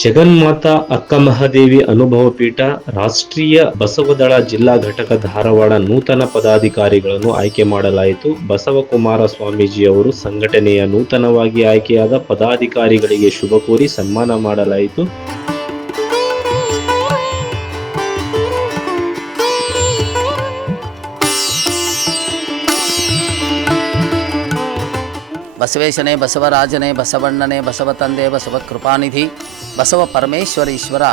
ಜಗನ್ಮಾತ ಅಕ್ಕಮಹಾದೇವಿ ಅನುಭವ ಪೀಠ ರಾಷ್ಟ್ರೀಯ ಬಸವದಳ ಜಿಲ್ಲಾ ಘಟಕ ಧಾರವಾಡ ನೂತನ ಪದಾಧಿಕಾರಿಗಳನ್ನು ಆಯ್ಕೆ ಮಾಡಲಾಯಿತು. ಬಸವಕುಮಾರ ಸ್ವಾಮೀಜಿ ಅವರು ಸಂಘಟನೆಯ ನೂತನವಾಗಿ ಆಯ್ಕೆಯಾದ ಪದಾಧಿಕಾರಿಗಳಿಗೆ ಶುಭ ಕೋರಿ ಸನ್ಮಾನ ಮಾಡಲಾಯಿತು. ಬಸವೇಶನೇ ಬಸವರಾಜನೇ ಬಸವಣ್ಣನೇ ಬಸವ ತಂದೆ ಬಸವ ಕೃಪಾನಿಧಿ ಬಸವ ಪರಮೇಶ್ವರ ಈಶ್ವರ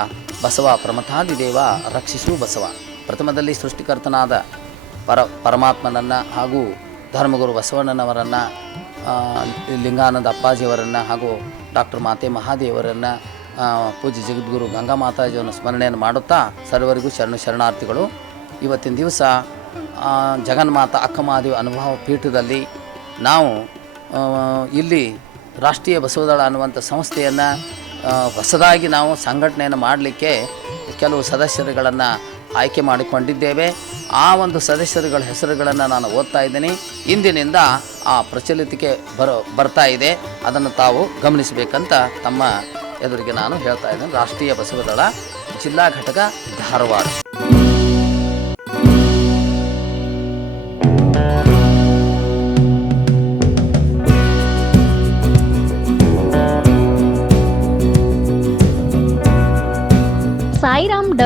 ಬಸವ ಪ್ರಮಥಾದಿದೇವ, ರಕ್ಷಿಸು ಬಸವ. ಪ್ರಥಮದಲ್ಲಿ ಸೃಷ್ಟಿಕರ್ತನಾದ ಪರ, ಪರಮಾತ್ಮನನ್ನು ಹಾಗೂ ಧರ್ಮಗುರು ಬಸವಣ್ಣನವರನ್ನು ಲಿಂಗಾನಂದ ಅಪ್ಪಾಜಿಯವರನ್ನು ಹಾಗೂ ಡಾಕ್ಟರ್ ಮಾತೆ ಮಹಾದೇವರನ್ನು ಪೂಜ್ಯ ಜಗದ್ಗುರು ಗಂಗಾ ಮಾತಾಜಿಯವರನ್ನು ಸ್ಮರಣೆಯನ್ನು ಮಾಡುತ್ತಾ ಸರ್ವರಿಗೂ ಶರಣು ಶರಣಾರ್ಥಿಗಳು. ಇವತ್ತಿನ ದಿವಸ ಜಗನ್ಮಾತ ಅಕ್ಕಮಹಾದೇವಿ ಅನುಭವ ಪೀಠದಲ್ಲಿ ನಾವು ಇಲ್ಲಿ ರಾಷ್ಟ್ರೀಯ ಬಸವದಳ ಅನ್ನುವಂಥ ಸಂಸ್ಥೆಯನ್ನು ಹೊಸದಾಗಿ ನಾವು ಸಂಘಟನೆಯನ್ನು ಮಾಡಲಿಕ್ಕೆ ಕೆಲವು ಸದಸ್ಯರುಗಳನ್ನು ಆಯ್ಕೆ ಮಾಡಿಕೊಂಡಿದ್ದೇವೆ. ಆ ಒಂದು ಸದಸ್ಯರುಗಳ ಹೆಸರುಗಳನ್ನು ನಾನು ಓದ್ತಾ ಇದ್ದೀನಿ. ಇಂದಿನಿಂದ ಆ ಪ್ರಚಲಿತಕ್ಕೆ ಬರೋ, ಬರ್ತಾ ಇದೆ. ಅದನ್ನು ತಾವು ಗಮನಿಸಬೇಕಂತ ತಮ್ಮ ಎದುರಿಗೆ ನಾನು ಹೇಳ್ತಾ ಇದ್ದೇನೆ. ರಾಷ್ಟ್ರೀಯ ಬಸವದಳ ಜಿಲ್ಲಾ ಘಟಕ ಧಾರವಾಡ.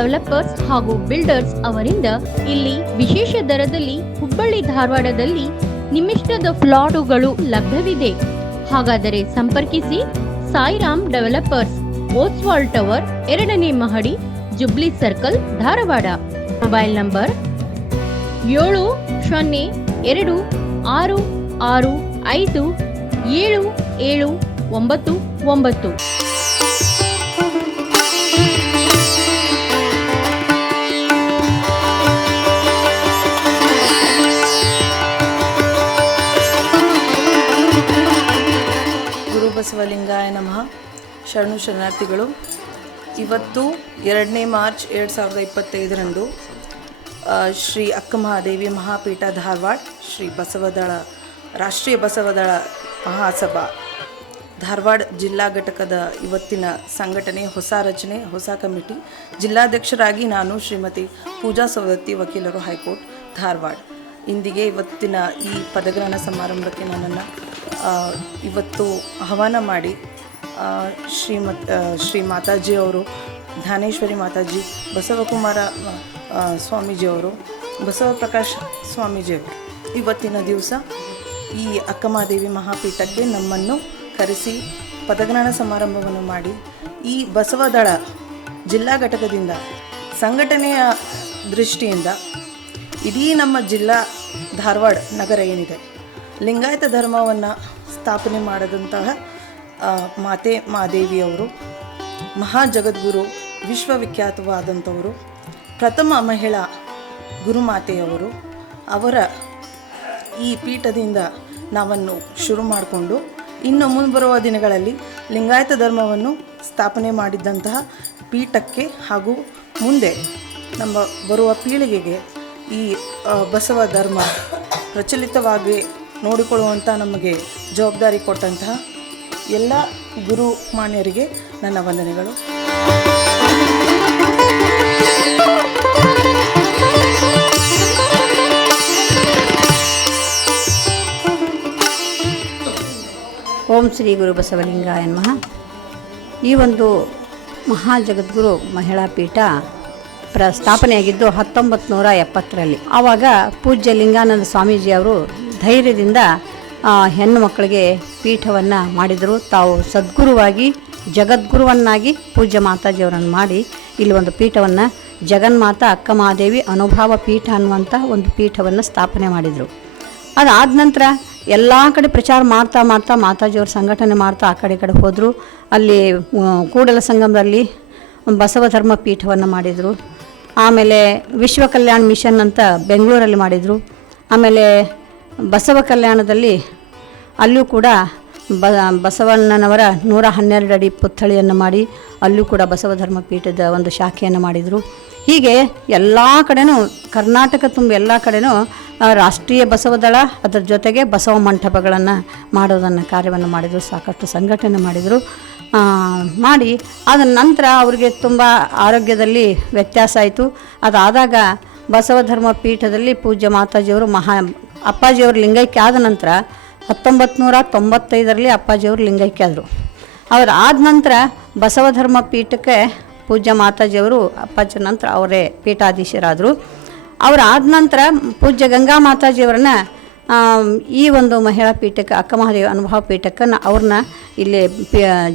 ಡೆವಲಪರ್ಸ್ ಹಾಗೂ ಬಿಲ್ಡರ್ಸ್ ಅವರಿಂದ ಇಲ್ಲಿ ವಿಶೇಷ ದರದಲ್ಲಿ ಹುಬ್ಬಳ್ಳಿ ಧಾರವಾಡದಲ್ಲಿ ನಿಮಿಷ್ಟದ ಫ್ಲಾಟುಗಳು ಲಭ್ಯವಿದೆ. ಹಾಗಾದರೆ ಸಂಪರ್ಕಿಸಿ ಸಾಯಿರಾಮ್ ಡೆವಲಪರ್ಸ್, ಓಸ್ವಾಲ್ ಟವರ್, ಎರಡನೇ ಮಹಡಿ, jubilee circle, Dharwad. Mobile number ಏಳು ಸೊನ್ನೆ ಎರಡು ಆರು ಆರು ಐದು ಏಳು ಏಳು ಒಂಬತ್ತು ಒಂಬತ್ತು ಬಸವಲಿಂಗಾಯ ನಮಃ. ಶರಣು ಶರಣಾರ್ಥಿಗಳು, ಇವತ್ತು ಎರಡನೇ ಮಾರ್ಚ್ ಎರಡು ಸಾವಿರದ ಇಪ್ಪತ್ತೈದರಂದು ಶ್ರೀ ಅಕ್ಕಮಹಾದೇವಿ ಮಹಾಪೀಠ ಧಾರವಾಡ, ಶ್ರೀ ಬಸವದಳ, ರಾಷ್ಟ್ರೀಯ ಬಸವದಳ ಮಹಾಸಭಾ, ಧಾರವಾಡ ಜಿಲ್ಲಾ ಘಟಕದ ಇವತ್ತಿನ ಸಂಘಟನೆ, ಹೊಸ ರಚನೆ, ಹೊಸ ಕಮಿಟಿ. ಜಿಲ್ಲಾಧ್ಯಕ್ಷರಾಗಿ ನಾನು ಶ್ರೀಮತಿ ಪೂಜಾ ಸವದತ್ತಿ, ವಕೀಲರು ಹೈಕೋರ್ಟ್, ಧಾರವಾಡ. ಇಂದಿಗೆ ಇವತ್ತಿನ ಈ ಪದಗ್ರಹಣ ಸಮಾರಂಭಕ್ಕೆ ನನ್ನನ್ನು ಇವತ್ತು ಆಹ್ವಾನ ಮಾಡಿ ಶ್ರೀಮತ್ ಶ್ರೀ ಮಾತಾಜಿ ಅವರು ಧಾನೇಶ್ವರಿ ಮಾತಾಜಿ, ಬಸವಕುಮಾರ ಸ್ವಾಮೀಜಿಯವರು ಬಸವ ಪ್ರಕಾಶ್ ಸ್ವಾಮೀಜಿಯವರು ಇವತ್ತಿನ ದಿವಸ ಈ ಅಕ್ಕಮಾದೇವಿ ಮಹಾಪೀಠಕ್ಕೆ ನಮ್ಮನ್ನು ಕರೆಸಿ ಪದಜ್ಞಾನ ಸಮಾರಂಭವನ್ನು ಮಾಡಿ, ಈ ಬಸವದಳ ಜಿಲ್ಲಾ ಘಟಕದಿಂದ, ಸಂಘಟನೆಯ ದೃಷ್ಟಿಯಿಂದ ಇಡೀ ನಮ್ಮ ಜಿಲ್ಲಾ ಧಾರವಾಡ ನಗರ ಏನಿದೆ ಲಿಂಗಾಯತ ಧರ್ಮವನ್ನು ಸ್ಥಾಪನೆ ಮಾಡಿದಂತಹ ಮಾತೆ ಮಾದೇವಿಯವರು ಮಹಾ ಜಗದ್ಗುರು ವಿಶ್ವವಿಖ್ಯಾತವಾದಂಥವರು, ಪ್ರಥಮ ಮಹಿಳಾ ಗುರುಮಾತೆಯವರು, ಅವರ ಈ ಪೀಠದಿಂದ ನಾವನ್ನು ಶುರು ಮಾಡಿಕೊಂಡು ಇನ್ನು ಮುಂಬರುವ ದಿನಗಳಲ್ಲಿ ಲಿಂಗಾಯತ ಧರ್ಮವನ್ನು ಸ್ಥಾಪನೆ ಮಾಡಿದ್ದಂತಹ ಪೀಠಕ್ಕೆ ಹಾಗೂ ಮುಂದೆ ನಮ್ಮ ಬರುವ ಪೀಳಿಗೆಗೆ ಈ ಬಸವ ಧರ್ಮ ಪ್ರಚಲಿತವಾಗಿ ನೋಡಿಕೊಳ್ಳುವಂಥ ನಮಗೆ ಜವಾಬ್ದಾರಿ ಕೊಟ್ಟಂತಹ ಎಲ್ಲ ಗುರು ಮಾನ್ಯರಿಗೆ ನನ್ನ ವಂದನೆಗಳು. ಓಂ ಶ್ರೀ ಗುರು ಬಸವಲಿಂಗಾಯ ನಮಃ. ಈ ಒಂದು ಮಹಾ ಜಗದ್ಗುರು ಮಹಿಳಾ ಪೀಠ ಪ್ರ, ಸ್ಥಾಪನೆಯಾಗಿದ್ದು ಹತ್ತೊಂಬತ್ತು ನೂರ ಎಪ್ಪತ್ತರಲ್ಲಿ. ಆವಾಗ ಪೂಜ್ಯ ಲಿಂಗಾನಂದ ಸ್ವಾಮೀಜಿ ಅವರು ಧೈರ್ಯದಿಂದ ಹೆಣ್ಣು ಮಕ್ಕಳಿಗೆ ಪೀಠವನ್ನು ಮಾಡಿದರು. ತಾವು ಸದ್ಗುರುವಾಗಿ, ಜಗದ್ಗುರುವನ್ನಾಗಿ ಪೂಜ್ಯ ಮಾತಾಜಿಯವರನ್ನು ಮಾಡಿ, ಇಲ್ಲಿ ಒಂದು ಪೀಠವನ್ನು ಜಗನ್ಮಾತಾ, ಅಕ್ಕಮಹಾದೇವಿ, ಅನುಭಾವ ಪೀಠ ಅನ್ನುವಂಥ ಒಂದು ಪೀಠವನ್ನು ಸ್ಥಾಪನೆ ಮಾಡಿದರು. ಅದಾದ ನಂತರ ಎಲ್ಲ ಕಡೆ ಪ್ರಚಾರ ಮಾಡ್ತಾ ಮಾಡ್ತಾ ಮಾತಾಜಿಯವ್ರ ಸಂಘಟನೆ ಮಾಡ್ತಾ ಆ ಕಡೆ ಕಡೆ ಹೋದರು. ಅಲ್ಲಿ ಕೂಡಲ ಸಂಗಮದಲ್ಲಿ ಬಸವ ಧರ್ಮ ಪೀಠವನ್ನು ಮಾಡಿದರು. ಆಮೇಲೆ ವಿಶ್ವ ಕಲ್ಯಾಣ ಮಿಷನ್ ಅಂತ ಬೆಂಗಳೂರಲ್ಲಿ ಮಾಡಿದರು. ಆಮೇಲೆ ಬಸವ ಕಲ್ಯಾಣದಲ್ಲಿ ಅಲ್ಲೂ ಕೂಡ ಬ ಬಸವಣ್ಣನವರ ನೂರ ಹನ್ನೆರಡು ಅಡಿ ಪುತ್ಥಳಿಯನ್ನು ಮಾಡಿ ಅಲ್ಲೂ ಕೂಡ ಬಸವ ಧರ್ಮ ಪೀಠದ ಒಂದು ಶಾಖೆಯನ್ನು ಮಾಡಿದರು. ಹೀಗೆ ಎಲ್ಲ ಕಡೆನೂ ಕರ್ನಾಟಕ ತುಂಬ ಎಲ್ಲ ಕಡೆನೂ ಆ, ರಾಷ್ಟ್ರೀಯ ಬಸವದಳ ಅದರ ಜೊತೆಗೆ ಬಸವ ಮಂಟಪಗಳನ್ನು ಮಾಡೋದನ್ನು ಕಾರ್ಯವನ್ನು ಮಾಡಿದರು ಸಾಕಷ್ಟು ಸಂಘಟನೆ ಮಾಡಿದರು. ಮಾಡಿ ಅದರ ನಂತರ ಅವರಿಗೆ ತುಂಬ ಆರೋಗ್ಯದಲ್ಲಿ ವ್ಯತ್ಯಾಸ ಆಯಿತು. ಅದಾದಾಗ ಬಸವ ಧರ್ಮ ಪೀಠದಲ್ಲಿ ಪೂಜ್ಯ ಮಾತಾಜಿಯವರು ಮಹಾ ಅಪ್ಪಾಜಿಯವರು ಲಿಂಗೈಕ್ಯ ಆದ ನಂತರ ಹತ್ತೊಂಬತ್ತು ನೂರ ತೊಂಬತ್ತೈದರಲ್ಲಿ ಅಪ್ಪಾಜಿಯವರು ಲಿಂಗೈಕ್ಯ ಆದರು. ಅವ್ರು ಆದ ನಂತರ ಬಸವಧರ್ಮ ಪೀಠಕ್ಕೆ ಪೂಜ್ಯ ಮಾತಾಜಿಯವರು ಅಪ್ಪಾಜಿ ನಂತರ ಅವರೇ ಪೀಠಾಧೀಶರಾದರು. ಅವರು ಆದ ನಂತರ ಪೂಜ್ಯ ಗಂಗಾ ಮಾತಾಜಿಯವರನ್ನ ಈ ಒಂದು ಮಹಿಳಾ ಪೀಠಕ್ಕೆ ಅಕ್ಕಮಹಾದೇವಿ ಅನುಭವ ಪೀಠಕ್ಕೆ ನ- ಅವ್ರನ್ನ ಇಲ್ಲಿ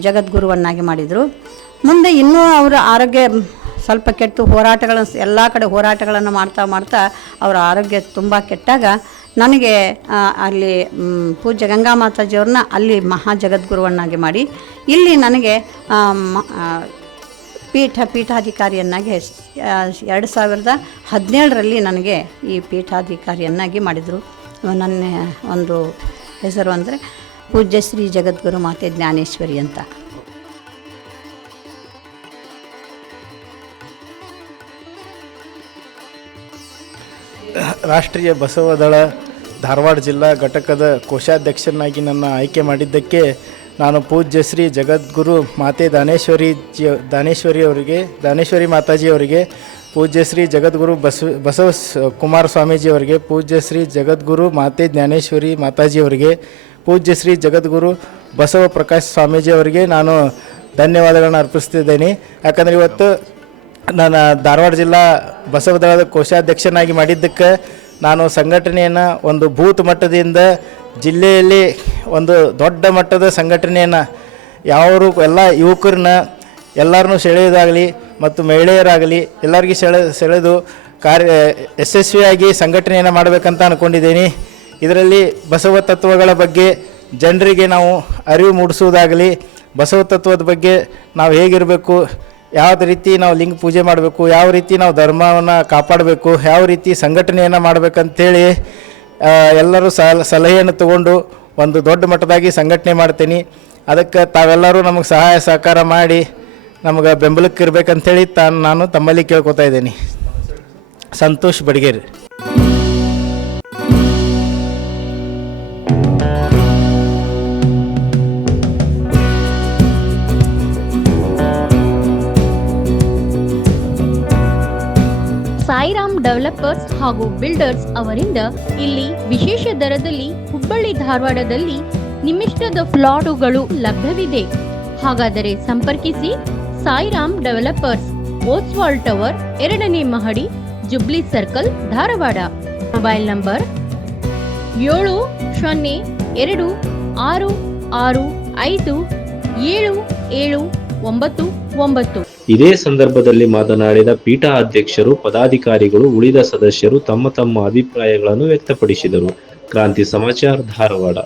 ಜಗದ್ಗುರುವನ್ನಾಗಿ ಮಾಡಿದರು. ಮುಂದೆ ಇನ್ನೂ ಅವರ ಆರೋಗ್ಯ ಸ್ವಲ್ಪ ಕೆಟ್ಟು ಹೋರಾಟಗಳನ್ನು, ಎಲ್ಲ ಕಡೆ ಹೋರಾಟಗಳನ್ನು ಮಾಡ್ತಾ ಮಾಡ್ತಾ ಅವರ ಆರೋಗ್ಯ ತುಂಬ ಕೆಟ್ಟಾಗ ನನಗೆ ಅಲ್ಲಿ ಪೂಜ್ಯ ಗಂಗಾ ಮಾತಾಜಿಯವ್ರನ್ನ ಅಲ್ಲಿ ಮಹಾ ಜಗದ್ಗುರುವನ್ನಾಗಿ ಮಾಡಿ, ಇಲ್ಲಿ ನನಗೆ ಪೀಠ ಪೀಠಾಧಿಕಾರಿಯನ್ನಾಗಿ ಎರಡು ಸಾವಿರದ ಹದಿನೇಳರಲ್ಲಿ ನನಗೆ ಈ ಪೀಠಾಧಿಕಾರಿಯನ್ನಾಗಿ ಮಾಡಿದರು. ನನ್ನ ಒಂದು ಹೆಸರು ಅಂದರೆ ಪೂಜ್ಯ ಶ್ರೀ ಜಗದ್ಗುರು ಮಾತೆ ಜ್ಞಾನೇಶ್ವರಿ ಅಂತ. ರಾಷ್ಟ್ರೀಯ ಬಸವದಳ ಧಾರವಾಡ ಜಿಲ್ಲಾ ಘಟಕದ ಕೋಶಾಧ್ಯಕ್ಷನಾಗಿ ನನ್ನ ಆಯ್ಕೆ ಮಾಡಿದ್ದಕ್ಕೆ ನಾನು ಪೂಜ್ಯ ಶ್ರೀ ಜಗದ್ಗುರು ಮಾತೆ ದಾನೇಶ್ವರಿ ಜಿ ದಾನೇಶ್ವರಿ ಅವರಿಗೆ, ದಾನೇಶ್ವರಿ ಮಾತಾಜಿ ಅವರಿಗೆ, ಪೂಜ್ಯ ಶ್ರೀ ಜಗದ್ಗುರು ಬಸವ ಬಸವ ಕುಮಾರ ಸ್ವಾಮೀಜಿ ಅವರಿಗೆ, ಪೂಜ್ಯ ಶ್ರೀ ಜಗದ್ಗುರು ಮಾತೆ ಜ್ಞಾನೇಶ್ವರಿ ಮಾತಾಜಿ ಅವರಿಗೆ, ಪೂಜ್ಯ ಶ್ರೀ ಜಗದ್ಗುರು ಬಸವ ಪ್ರಕಾಶ್ ಸ್ವಾಮೀಜಿ ಅವರಿಗೆ ನಾನು ಧನ್ಯವಾದಗಳನ್ನು ಅರ್ಪಿಸ್ತಿದ್ದೇನೆ. ಯಾಕಂದರೆ ಇವತ್ತು ನಾನು ಧಾರವಾಡ ಜಿಲ್ಲಾ ಬಸವದಳದ ಕೋಶಾಧ್ಯಕ್ಷನಾಗಿ ಮಾಡಿದ್ದಕ್ಕೆ ನಾನು ಸಂಘಟನೆಯನ್ನು ಒಂದು ಬೂತ್ ಮಟ್ಟದಿಂದ ಜಿಲ್ಲೆಯಲ್ಲಿ ಒಂದು ದೊಡ್ಡ ಮಟ್ಟದ ಸಂಘಟನೆಯನ್ನು ಯಾವರು ಎಲ್ಲ ಯುವಕರನ್ನ ಎಲ್ಲರನ್ನೂ ಸೆಳೆಯೋದಾಗಲಿ ಮತ್ತು ಮಹಿಳೆಯರಾಗಲಿ ಎಲ್ಲರಿಗೂ ಸೆಳೆ, ಸೆಳೆದು ಕಾರ್ಯ, ಯಶಸ್ವಿಯಾಗಿ ಸಂಘಟನೆಯನ್ನು ಮಾಡಬೇಕಂತ ಅಂದ್ಕೊಂಡಿದ್ದೀನಿ ಇದರಲ್ಲಿ ಬಸವ ತತ್ವಗಳ ಬಗ್ಗೆ ಜನರಿಗೆ ನಾವು ಅರಿವು ಮೂಡಿಸುವುದಾಗಲಿ, ಬಸವ ತತ್ವದ ಬಗ್ಗೆ ನಾವು ಹೇಗಿರಬೇಕು ಯಾವ ರೀತಿ ನಾವು ಲಿಂಗ ಪೂಜೆ ಮಾಡಬೇಕು, ಯಾವ ರೀತಿ ನಾವು ಧರ್ಮವನ್ನು ಕಾಪಾಡಬೇಕು, ಯಾವ ರೀತಿ ಸಂಘಟನೆಯನ್ನು ಮಾಡಬೇಕಂತೇಳಿ ಎಲ್ಲರೂ ಸಲ, ಸಲಹೆಯನ್ನು ತಗೊಂಡು ಒಂದು ದೊಡ್ಡ ಮಟ್ಟದಾಗಿ ಸಂಘಟನೆ ಮಾಡ್ತೀನಿ. ಅದಕ್ಕೆ ತಾವೆಲ್ಲರೂ ನಮಗೆ ಸಹಾಯ ಸಹಕಾರ ಮಾಡಿ ನಮಗೆ ಬೆಂಬಲಕ್ಕೆ ತಾನು ನಾನು ತಮ್ಮಲ್ಲಿ ಕೇಳ್ಕೊತಾ ಇದ್ದೀನಿ. ಸಂತೋಷ್ ಬಡಿಗೇರಿ. ಡೆವಲಪರ್ಸ್ ಹಾಗೂ ಬಿಲ್ಡರ್ಸ್ ಅವರಿಂದ ಇಲ್ಲಿ ವಿಶೇಷ ದರದಲ್ಲಿ ಹುಬ್ಬಳ್ಳಿ ಧಾರವಾಡದಲ್ಲಿ ನಿಮಿಷ್ಟದ ಫ್ಲಾಟುಗಳು ಲಭ್ಯವಿದೆ. ಹಾಗಾದರೆ ಸಂಪರ್ಕಿಸಿ ಸಾಯಿರಾಮ್ ಡೆವಲಪರ್ಸ್, ಓಸ್ವಾಲ್ ಟವರ್, ಎರಡನೇ ಮಹಡಿ, jubilee circle, Dharwad. Mobile number ಏಳು ಸೊನ್ನೆ ಎರಡು ಆರು ಆರು ಐದು ಏಳು ಏಳು ಒಂಬತ್ತು ಒಂಬತ್ತು ಇದೇ ಸಂದರ್ಭದಲ್ಲಿ ಮಾತನಾಡಿದ ಪೀಠ ಅಧ್ಯಕ್ಷರು, ಪದಾಧಿಕಾರಿಗಳು, ಉಳಿದ ಸದಸ್ಯರು ತಮ್ಮ ತಮ್ಮ ಅಭಿಪ್ರಾಯಗಳನ್ನು ವ್ಯಕ್ತಪಡಿಸಿದರು. ಕ್ರಾಂತಿ ಸಮಾಚಾರ ಧಾರವಾಡ.